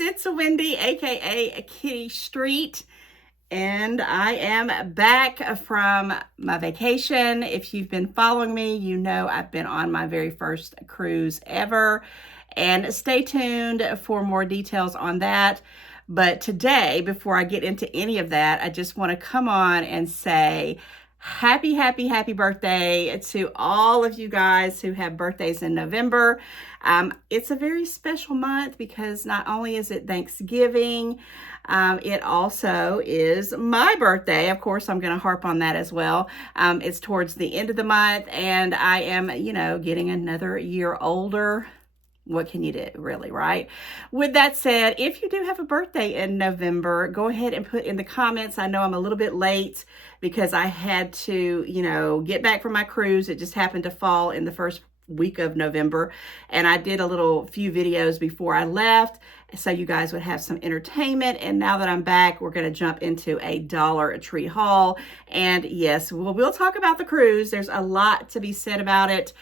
it's Wendy, aka Kitty Street, and I am back from my vacation. If you've been following me, you know I've been on my very first cruise ever, and stay tuned for more details on that. But today, before I get into any of that, I just want to come on and say happy birthday to all of you guys who have birthdays in November. It's a very special month because not only is it Thanksgiving, it also is my birthday. Of course, I'm going to harp on that as well. It's towards the end of the month, and I am, getting another year older. What can you do, really, right? With that said, if you do have a birthday in November, go ahead and put in the comments. I know I'm a little bit late because I had to, get back from my cruise. It just happened to fall in the first week of November, and I did a few videos before I left so you guys would have some entertainment. And now that I'm back, we're going to jump into a Dollar Tree haul. And yes, we'll talk about the cruise. There's a lot to be said about it.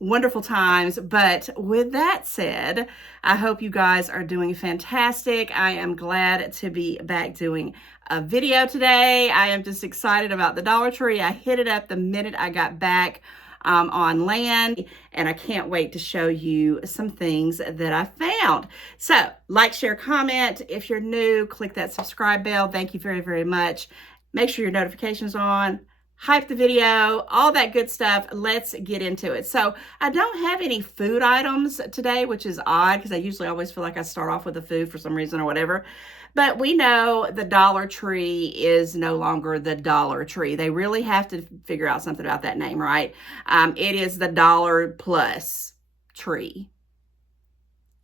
Wonderful times. But with that said, I hope you guys are doing fantastic. I am glad to be back doing a video today. I am just excited about the Dollar Tree. I hit it up the minute I got back on land, and I can't wait to show you some things that I found. So like, share, comment. If you're new, click that subscribe bell. Thank you very much. Make sure your notifications on. Hype the video, all that good stuff. Let's get into it. So I don't have any food items today, which is odd because I usually always feel like I start off with the food for some reason or whatever. But we know the Dollar Tree is no longer the Dollar Tree. They really have to figure out something about that name, right? It is the Dollar Plus Tree.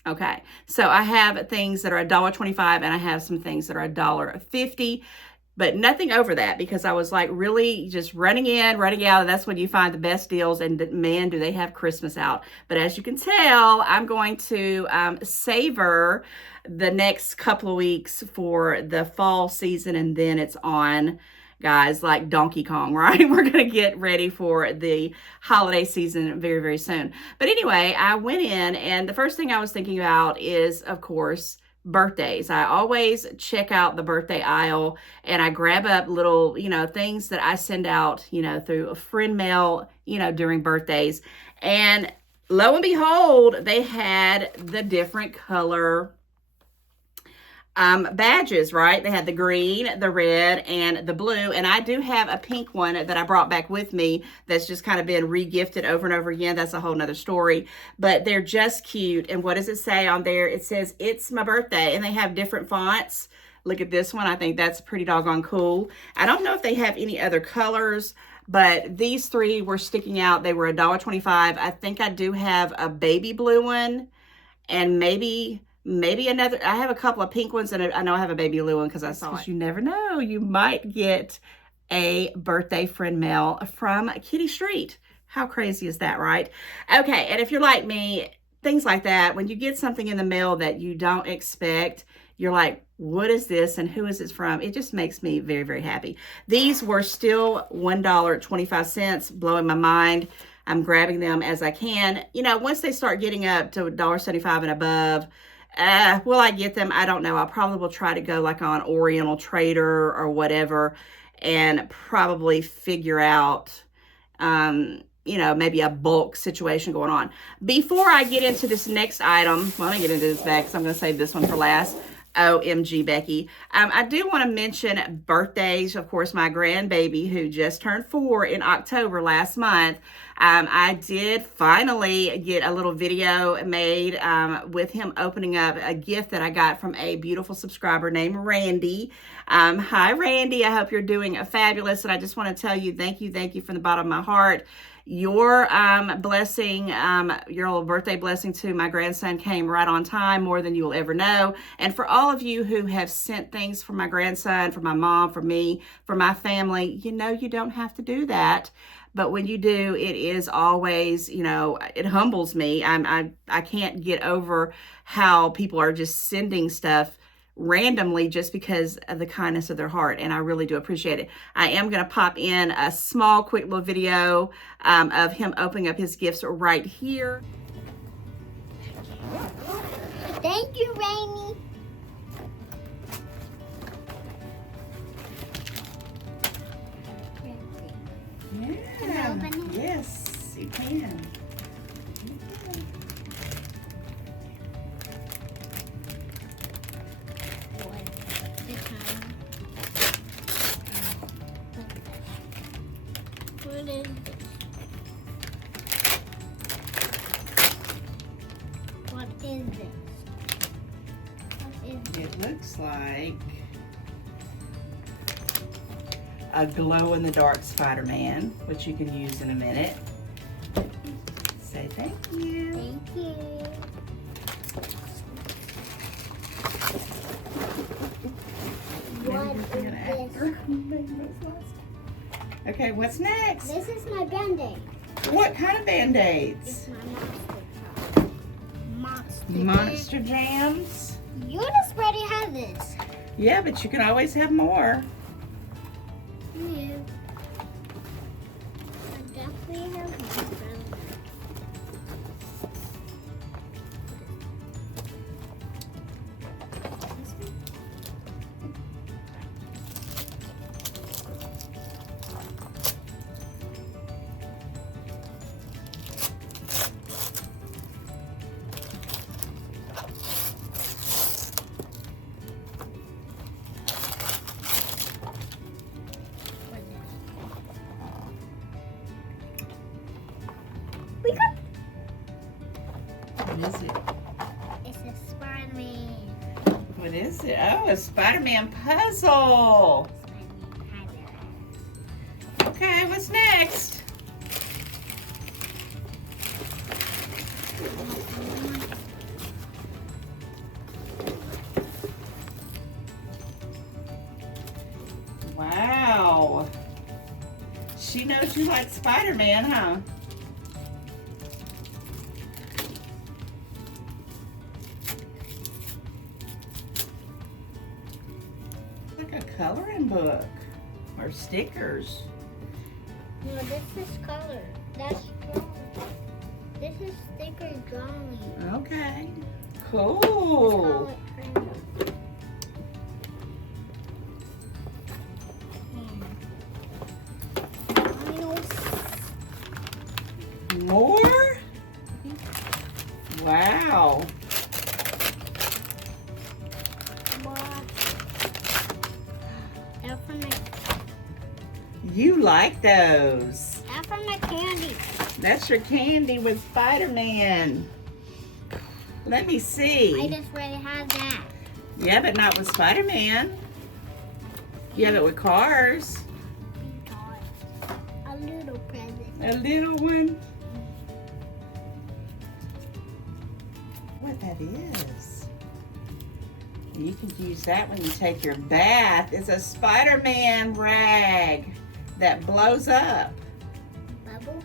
Okay, so I have things that are $1.25 and I have some things that are $1.50. But nothing over that, because I was like really just running in, running out, and that's when you find the best deals. And man, do they have Christmas out. But as you can tell, I'm going to savor the next couple of weeks for the fall season, and then it's on, guys, like Donkey Kong, right? We're going to get ready for the holiday season very soon. But anyway, I went in, and the first thing I was thinking about is, of course, birthdays. I always check out the birthday aisle, and I grab up little, things that I send out, through a friend mail, during birthdays. And lo and behold, they had the different color badges, right? They had the green, the red, and the blue. And I do have a pink one that I brought back with me that's just kind of been re-gifted over and over again. That's a whole nother story, but they're just cute. And what does it say on there? It says, "It's my birthday," and they have different fonts. Look at this one. I think that's pretty doggone cool. I don't know if they have any other colors, but these three were sticking out. They were $1.25. I think I do have a baby blue one, and maybe another. I have a couple of pink ones, and I know I have a baby blue one because I saw it. You never know, you might get a birthday friend mail from Kitty Street. How crazy is that, right? Okay, and if you're like me, things like that, when you get something in the mail that you don't expect, you're like, what is this and who is this from? It just makes me very happy. These were still $1.25, blowing my mind. I'm grabbing them as I can. Once they start getting up to $1.75 and above, will I get them? I don't know. I'll probably will try to go like on Oriental Trader or whatever and probably figure out, maybe a bulk situation going on. Before I get into this next item, well, let me get into this bag because I'm going to save this one for last. OMG, Becky. I do want to mention birthdays. Of course, my grandbaby, who just turned 4 in October last month, I did finally get a little video made with him opening up a gift that I got from a beautiful subscriber named Randy. Hi, Randy. I hope you're doing fabulous. And I just want to tell you, thank you from the bottom of my heart. Your blessing, your little birthday blessing to my grandson came right on time, more than you will ever know. And for all of you who have sent things for my grandson, for my mom, for me, for my family, you don't have to do that. But when you do, it is always, it humbles me. I can't get over how people are just sending stuff randomly just because of the kindness of their heart, and I really do appreciate it. I am going to pop in a small, quick little video of him opening up his gifts right here. Thank you, Rainy. Can I open it? Yes, you can. What is this? What is this? What is this? It looks like a glow-in-the-dark Spider-Man, which you can use in a minute. Say thank you. Thank you. What is this? Okay, what's next? This is my Band-Aid. What kind of It's Band-Aids? my Monster Monster Jams? Jam. You just already have this. Yeah, but you can always have more. Yeah. I definitely have more. We got. What is it? It's a Spider-Man. What is it? Oh, a Spider-Man puzzle. Spider-Man. Hi there. Okay, what's next? Wow. She knows you like Spider-Man, huh? Like a coloring book or stickers. No, this is color. That's drawing. This is sticker drawing. Okay. Let's Cool. call it printer. More? Wow. That's from my, You like those. that's from my candy. That's your candy with Spider-Man. Let me I see. just already had that. Yeah, but not with Spider-Man. You have it with cars. A little present. A little one. What that is. You can use that when you take your bath. It's a Spider-Man rag that blows up. Bubble.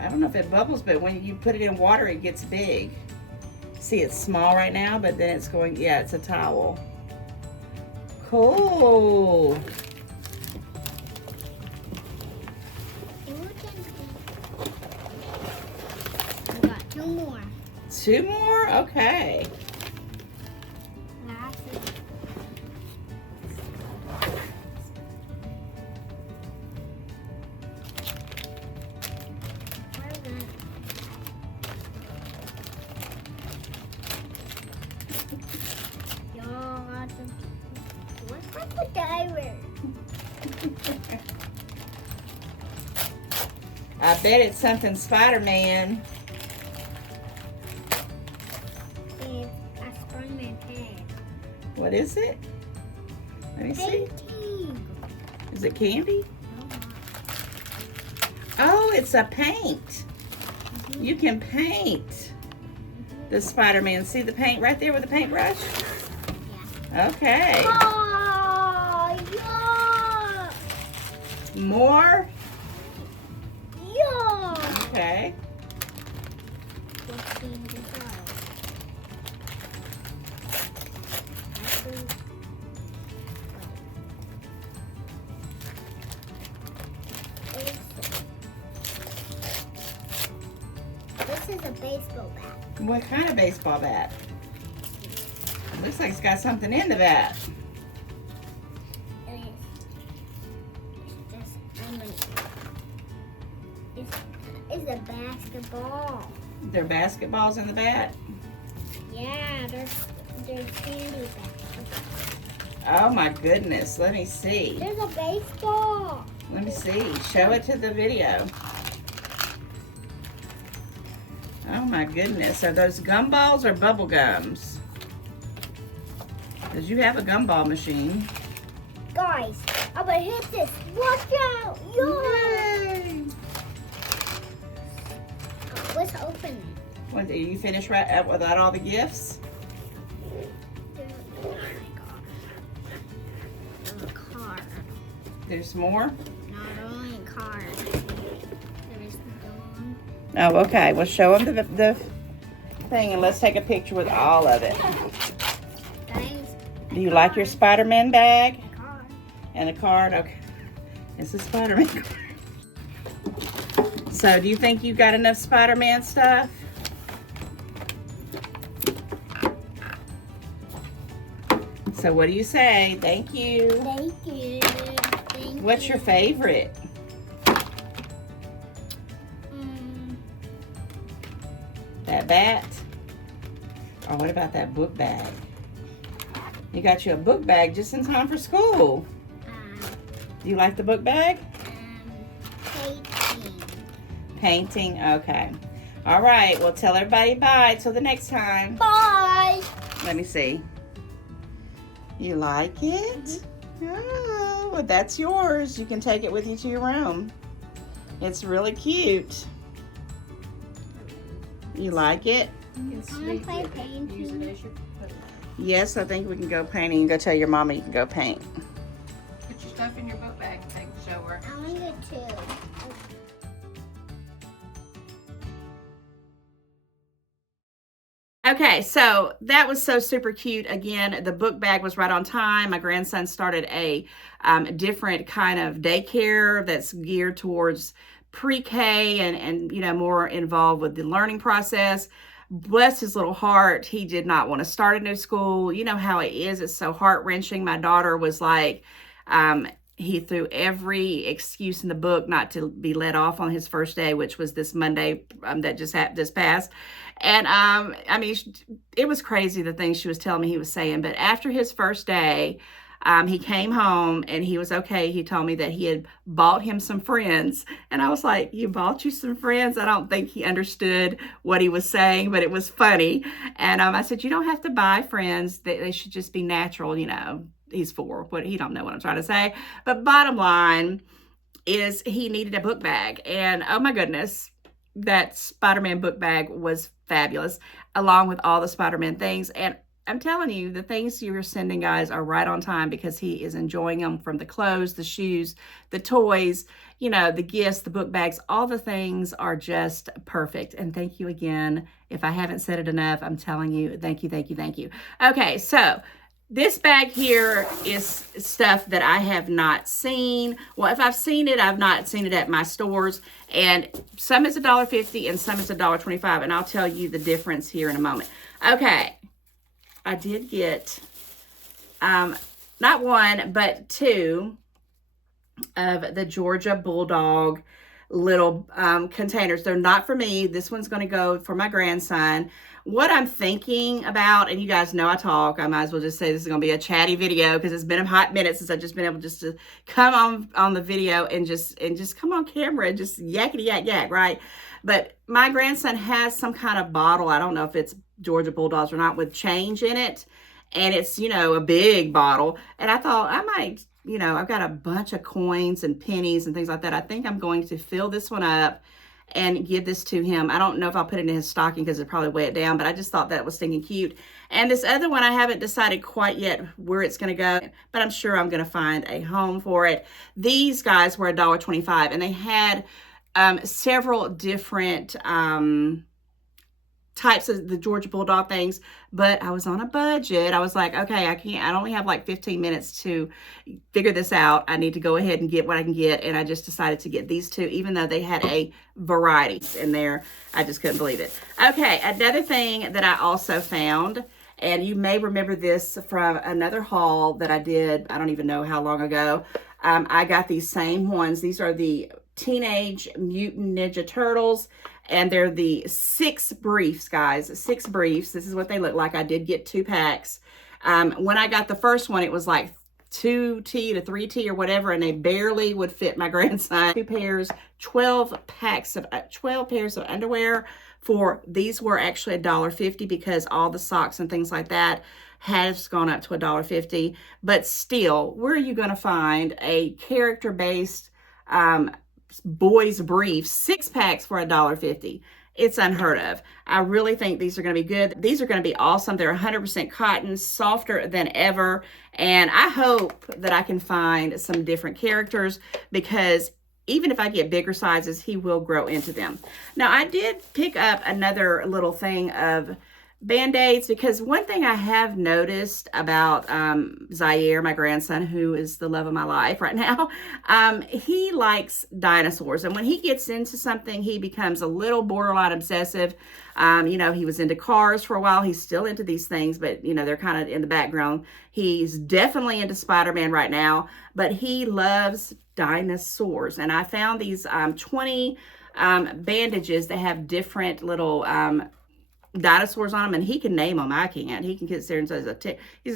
I don't know if it bubbles, but when you put it in water, it gets big. See, it's small right now, but then it's going, yeah, it's a towel. Cool. I got two more. Two more? Okay. Last is where's that? Y'all, what's up with diver? I bet it's something Spider-Man. It's a Spider-Man pen. What is it? Let me see. Painting. Is it candy? No. Oh, it's a paint. You can paint the Spider-Man. See the paint right there with the paintbrush? Yeah. Okay. Oh, yeah. More? Yeah. Okay. Let's see this out. This is a baseball bat. What kind of baseball bat? Looks like it's got something in the bat. It is. It's just, it's a basketball. There are basketballs in the bat? Yeah, there's candy basketballs. Oh my goodness, let me see. There's a baseball. Let me see. Show it to the video. Oh my goodness. Are those gumballs or bubble gums? Because you have a gumball machine. Guys, I'm gonna hit this. Watch out! Yay! Let's open it. What, did you finish right up without all the gifts? Oh my God. There's a card. There's more? Not only a card. There is the dog. Oh, okay. Well, show them the thing and let's take a picture with all of it. Guys, Do you like your Spider-Man bag? card. And a card? Okay. It's a Spider-Man card. So, do you think you got enough Spider-Man stuff? So, what do you say? Thank you. Thank you. Thank What's you. your favorite? That bat? Or what about that book bag? You got you a book bag just in time for school. Do you like the book bag? Painting. Painting? Okay. All right. Well, tell everybody bye. Till the next time. Bye. Let me see. You like it? Oh, well, that's yours. You can take it with you to your room. It's really cute. You like it? Can I play painting? Yes, I think we can go painting. You go tell your mama you can go paint. Put your stuff in your book bag and take it to show her. I want it too. Okay, so that was so super cute. Again, the book bag was right on time. My grandson started a different kind of daycare that's geared towards pre-K and you know, more involved with the learning process. Bless his little heart, he did not want to start a new school. You know how it is. It's so heart-wrenching. My daughter was like, he threw every excuse in the book not to be let off on his first day, which was this Monday that just passed. And I mean, it was crazy the things she was telling me he was saying. But after his first day, he came home and he was okay. He told me that he had bought him some friends. And I was like, you bought you some friends? I don't think he understood what he was saying, but it was funny. And I said, you don't have to buy friends. They should just be natural, you know. He's 4, but he don't know what I'm trying to say. But bottom line is he needed a book bag. And oh my goodness, that Spider-Man book bag was fabulous, along with all the Spider-Man things. And I'm telling you, the things you're sending, guys, are right on time because he is enjoying them, from the clothes, the shoes, the toys, you know, the gifts, the book bags. All the things are just perfect. And thank you again. If I haven't said it enough, I'm telling you, thank you, thank you, thank you. Okay, so this bag here is stuff that I have not seen. Well, if I've seen it, I've not seen it at my stores. And some is $1.50 and some is $1.25. And I'll tell you the difference here in a moment. Okay. I did get not one, but 2 of the Georgia Bulldog little containers. They're not for me. This one's going to go for my grandson. What I'm thinking about, and you guys know I talk, I might as well just say this is going to be a chatty video because it's been a hot minute since I've just been able just to come on the video and just come on camera and just yakety yak yak, right? But my grandson has some kind of bottle. I don't know if it's Georgia Bulldogs or not, with change in it. And it's, you know, a big bottle. And I thought I might, you know, I've got a bunch of coins and pennies and things like that. I think I'm going to fill this one up and give this to him. I don't know if I'll put it in his stocking because it'd probably weigh it down, but I just thought that was stinking cute. And this other one, I haven't decided quite yet where it's going to go, but I'm sure I'm going to find a home for it. These guys were $1.25, and they had several different types of the Georgia Bulldog things, but I was on a budget. I was like, okay, I only have like 15 minutes to figure this out. I need to go ahead and get what I can get. And I just decided to get these 2, even though they had a variety in there. I just couldn't believe it. Okay, another thing that I also found, And you may remember this from another haul that I did, I don't even know how long ago. I got these same ones. These are the Teenage Mutant Ninja Turtles, and they're the 6 briefs, guys. 6 briefs. This is what they look like. I did get 2 packs. When I got the first one, it was like 2T to 3T or whatever, and they barely would fit my grandson. 2 pairs, 12 pairs of underwear. For these were actually $1.50 because all the socks and things like that has gone up to $1.50. But still, where are you going to find a character-based boys brief 6 packs for $1.50? It's unheard of. I really think these are going to be good. These are going to be awesome. They're 100% cotton, softer than ever. And I hope that I can find some different characters, because even if I get bigger sizes, he will grow into them. Now, I did pick up another little thing of Band-Aids, because one thing I have noticed about Zaire, my grandson, who is the love of my life right now, he likes dinosaurs. And when he gets into something, he becomes a little borderline obsessive. You know, he was into cars for a while. He's still into these things, but, you know, they're kind of in the background. He's definitely into Spider-Man right now, but he loves dinosaurs. And I found these 20 bandages that have different little dinosaurs on them, and he can name them. I can't. He can sit there and says,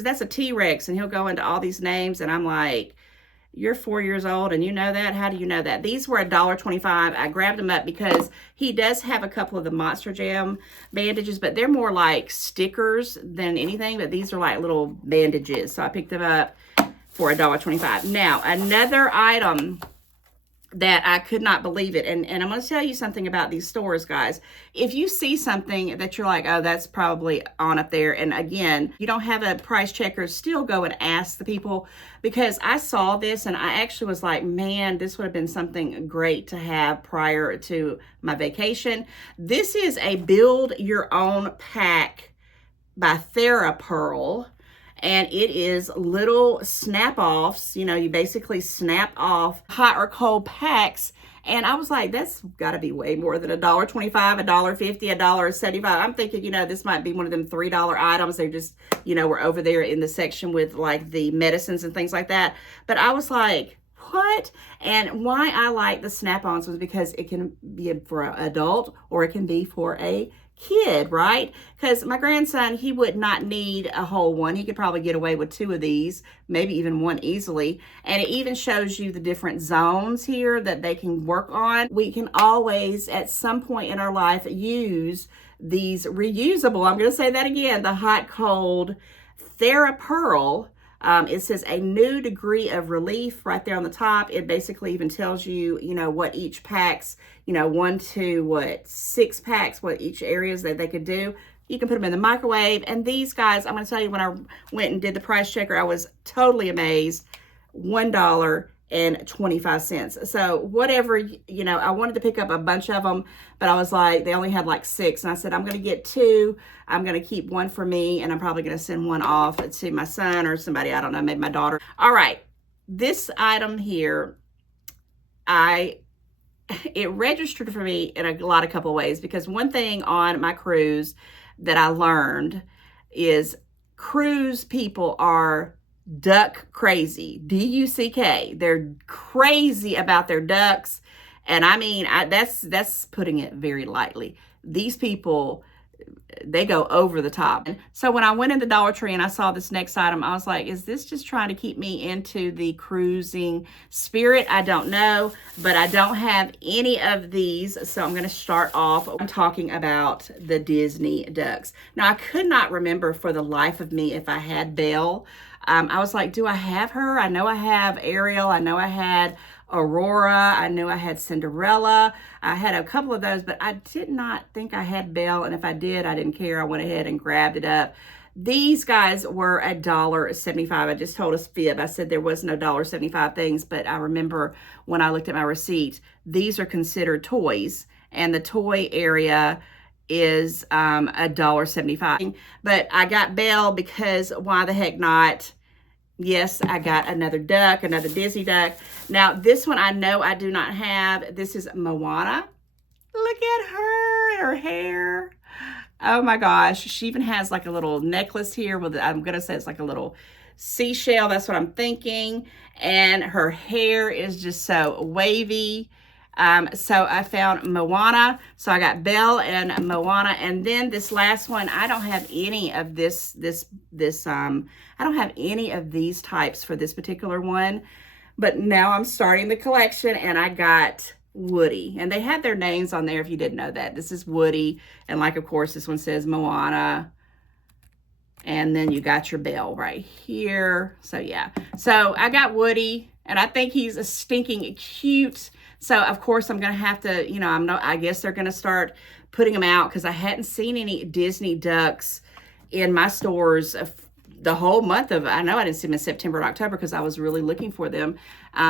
that's a T-Rex, and he'll go into all these names, and I'm like, you're 4 years old and you know that? How do you know that? These were $1.25. I grabbed them up because he does have a couple of the Monster Jam bandages, but they're more like stickers than anything, but these are like little bandages. So I picked them up for $1.25. Now, another item that I could not believe it. And I'm going to tell you something about these stores, guys. If you see something that you're like, oh, that's probably on up there, and again, you don't have a price checker, still go and ask the people, because I saw this and I actually was like, man, this would have been something great to have prior to my vacation. This is a build your own pack by TheraPearl. And it is little snap-offs. You know, you basically snap off hot or cold packs. And I was like, that's got to be way more than $1.25, $1.50, $1.75. I'm thinking, you know, this might be one of them $3 items. They just, you know, we're over there in the section with like the medicines and things like that. But I was like, what? And why I like the snap-ons was because it can be for an adult or it can be for a kid, right? Because my grandson, he would not need a whole one. He could probably get away with 2 of these, maybe even 1 easily. And it even shows you the different zones here that they can work on. We can always, at some point in our life, use these reusable, I'm going to say that again, the hot cold TheraPearl. It says a new degree of relief right there on the top. It basically even tells you, you know, what each packs, you know, 1 to 6 packs, what each areas that they could do. You can put them in the microwave. And these guys, I'm going to tell you, when I went and did the price checker, I was totally amazed. $1.25. So whatever, you know, I wanted to pick up a bunch of them, but I was like, they only had like 6. And I said, I'm going to get 2. I'm going to keep 1 for me, and I'm probably going to send 1 off to my son or somebody, I don't know, maybe my daughter. All right. This item here, it registered for me in a couple of ways, because one thing on my cruise that I learned is cruise people are duck crazy. D-U-C-K. They're crazy about their ducks. And I mean, that's putting it very lightly. These people, they go over the top. So when I went in the Dollar Tree and I saw this next item, I was like, is this just trying to keep me into the cruising spirit? I don't know, but I don't have any of these. So I'm going to start off talking about the Disney ducks. Now, I could not remember for the life of me if I had Belle. I was like, do I have her? I know I have Ariel. I know I had Aurora. I knew I had Cinderella. I had a couple of those, but I did not think I had Belle. And if I did, I didn't care. I went ahead and grabbed it up. These guys were $1.75. I just told a fib. I said there was no $1.75 things, but I remember when I looked at my receipt, these are considered toys, and the toy area is $1.75. But I got Belle because why the heck not? Yes, I got another duck, another Disney duck. Now, this one I know I do not have. This is Moana. Look at her and her hair. Oh my gosh. She even has like a little necklace here with, I'm going to say it's like a little seashell. That's what I'm thinking. And her hair is just so wavy. So I found Moana. So I got Belle and Moana. And then this last one, I don't have any of I don't have any of these types for this particular one. But now I'm starting the collection and I got Woody. And they had their names on there if you didn't know that. This is Woody. And like, of course, this one says Moana. And then you got your Belle right here. So yeah. So I got Woody and I think he's a stinking cute. So of course I'm going to have to, you know, I guess they're going to start putting them out because I hadn't seen any Disney ducks in my stores the whole month of, I know I didn't see them in September and October because I was really looking for them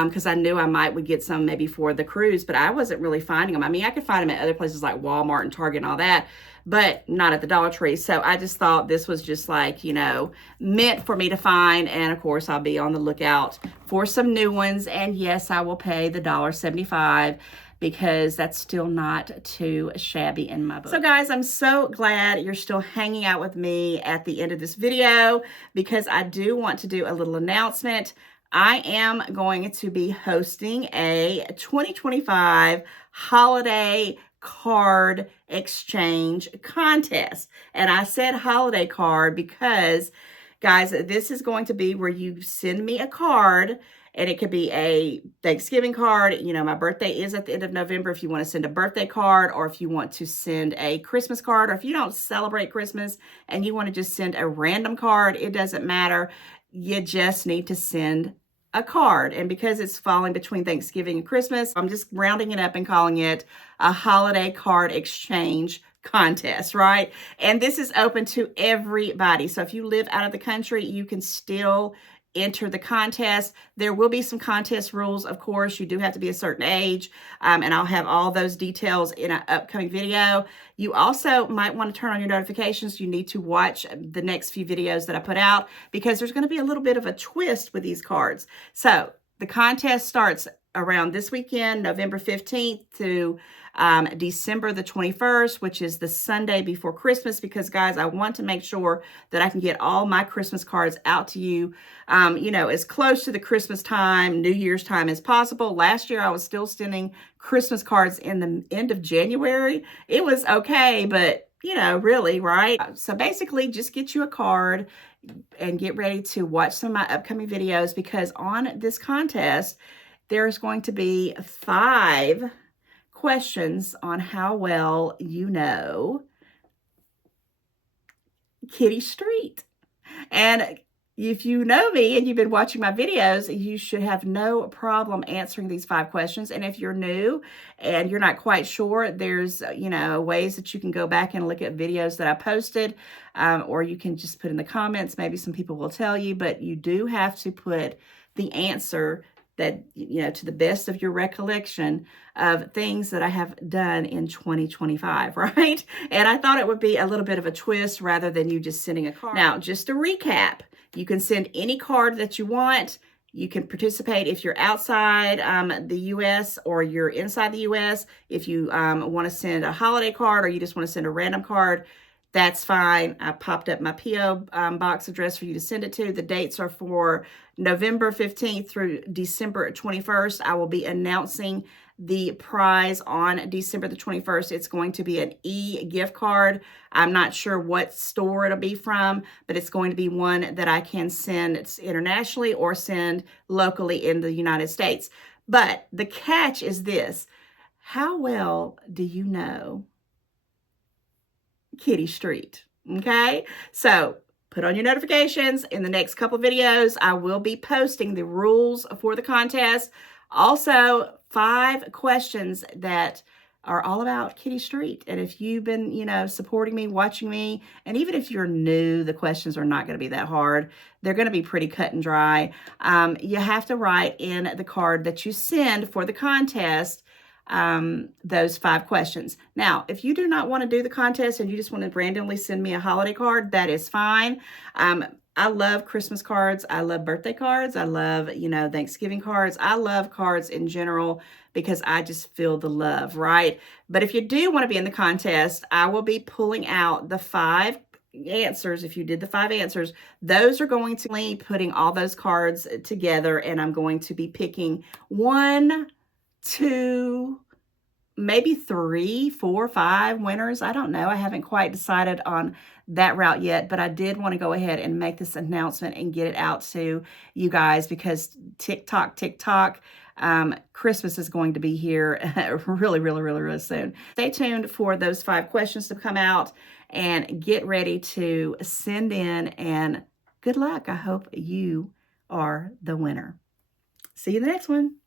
because I knew I would get some maybe for the cruise, but I wasn't really finding them. I mean, I could find them at other places like Walmart and Target and all that, but not at the Dollar Tree. So I just thought this was just like, you know, meant for me to find. And of course, I'll be on the lookout for some new ones. And yes, I will pay the $1.75 because that's still not too shabby in my book. So guys, I'm so glad you're still hanging out with me at the end of this video because I do want to do a little announcement. I am going to be hosting a 2025 holiday card exchange contest. And I said holiday card because, guys, this is going to be where you send me a card. And it could be a Thanksgiving card. You know, my birthday is at the end of November if you want to send a birthday card or if you want to send a Christmas card or if you don't celebrate Christmas and you want to just send a random card, it doesn't matter. You just need to send a card. And because it's falling between Thanksgiving and Christmas, I'm just rounding it up and calling it a holiday card exchange contest, right? And this is open to everybody. So if you live out of the country, you can still enter the contest. There will be some contest rules, of course. You do have to be a certain age, and I'll have all those details in an upcoming video. You also might want to turn on your notifications. You need to watch the next few videos that I put out because there's going to be a little bit of a twist with these cards. So the contest starts around this weekend, November 15th to December the 21st, which is the Sunday before Christmas, because guys, I want to make sure that I can get all my Christmas cards out to you, you know, as close to the Christmas time, New Year's time as possible. Last year, I was still sending Christmas cards in the end of January. It was okay, but you know, really, right? So basically, just get you a card and get ready to watch some of my upcoming videos because on this contest, there's going to be 5 questions on how well you know Kitty Street. And if you know me and you've been watching my videos, you should have no problem answering these 5 questions. And if you're new and you're not quite sure, there's, you know, ways that you can go back and look at videos that I posted, or you can just put in the comments. Maybe some people will tell you, but you do have to put the answer that, you know, to the best of your recollection of things that I have done in 2025, right? And I thought it would be a little bit of a twist rather than you just sending a card. Now, just to recap, you can send any card that you want. You can participate if you're outside the U.S. or you're inside the U.S. If you want to send a holiday card or you just want to send a random card, that's fine. I popped up my P.O. box address for you to send it to. The dates are for November 15th through December 21st. I will be announcing the prize on December the 21st. It's going to be an e-gift card. I'm not sure what store it'll be from, but it's going to be one that I can send internationally or send locally in the United States. But the catch is this. How well do you know Kitty Street? Okay, so put on your notifications. In the next couple videos, I will be posting the rules for the contest. Also, 5 questions that are all about Kitty Street. And if you've been, you know, supporting me, watching me, and even if you're new, the questions are not going to be that hard. They're going to be pretty cut and dry. You have to write in the card that you send for the contest those 5 questions. Now, if you do not want to do the contest and you just want to randomly send me a holiday card, that is fine. I love Christmas cards. I love birthday cards. I love, Thanksgiving cards. I love cards in general because I just feel the love, right? But if you do want to be in the contest, I will be pulling out the 5 answers. If you did the 5 answers, those are going to be putting all those cards together, and I'm going to be picking 1, 2, maybe 3, 4, 5 winners. I don't know. I haven't quite decided on that route yet, but I did want to go ahead and make this announcement and get it out to you guys because TikTok, Christmas is going to be here really, really, really, really soon. Stay tuned for those 5 questions to come out and get ready to send in, and good luck. I hope you are the winner. See you in the next one.